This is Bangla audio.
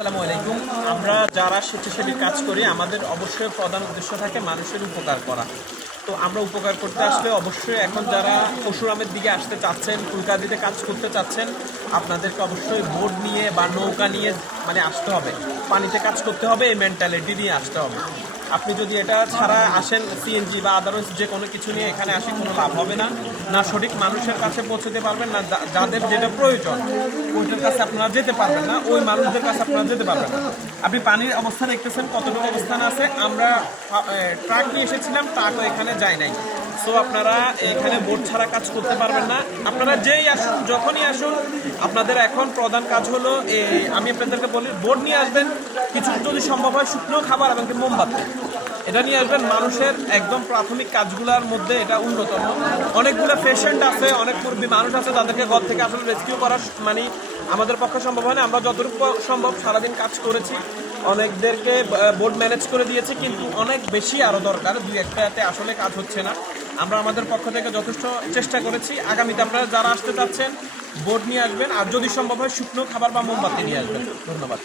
আসসালামু আলাইকুম। আমরা যারা স্বেচ্ছাসেবী কাজ করি আমাদের অবশ্যই প্রধান উদ্দেশ্য থাকে মানুষের উপকার করা। তো আমরা উপকার করতে আসলে অবশ্যই এখন যারা পরশুরামের দিকে আসতে চাচ্ছেন, ফুলকাদিতে কাজ করতে চাচ্ছেন, আপনাদেরকে অবশ্যই বোট নিয়ে বা নৌকা নিয়ে আসতে হবে, পানিতে কাজ করতে হবে, এই মেন্টালিটি নিয়ে আসতে হবে। আপনি যদি এটা ছাড়া আসেন সিএনজি বা আদারওয়াইজ যে কোনো কিছু নিয়ে এখানে আসে কোনো লাভ হবে না, না সঠিক মানুষের কাছে পৌঁছতে পারবেন না, যাদের যেটা প্রয়োজন ওইটার কাছে আপনারা যেতে পারবেন না, ওই মানুষদের কাছে আপনারা যেতে পারবেন না। আপনি পানির অবস্থা দেখতেছেন কতটুকু অবস্থান আছে। আমরা ট্রাক নিয়ে এসেছিলাম, ট্রাকও এখানে যায় নাই। সো আপনারা এখানে বোট ছাড়া কাজ করতে পারবেন না। আপনারা যেই আসুন, যখনই আসুন, আপনাদের এখন প্রধান কাজ হলো আমি আপনাদেরকে বলি, বোট নিয়ে আসবেন, কিছু যদি সম্ভব হয় শুকনো খাবার এবং মোমবাতি এটা নিয়ে আসবেন। মানুষের একদম প্রাথমিক কাজগুলোর মধ্যে এটা অন্যতম। অনেকগুলো পেশেন্ট আছে, অনেক মুরব্বী মানুষ আছে, তাদেরকে ঘর থেকে আসলে রেস্কিউ করা আমাদের পক্ষে সম্ভব হয় না। আমরা যতটুকু সম্ভব সারাদিন কাজ করেছি, অনেকদেরকে বোর্ড ম্যানেজ করে দিয়েছি, কিন্তু অনেক বেশি আরও দরকার। দুই একটাতে আসলে কাজ হচ্ছে না। আমরা আমাদের পক্ষ থেকে যথেষ্ট চেষ্টা করেছি। আগামীতে আপনারা যারা আসতে চাচ্ছেন বোর্ড নিয়ে আসবেন, আর যদি সম্ভব হয় শুকনো খাবার বা মোমবাতি নিয়ে আসবেন। ধন্যবাদ।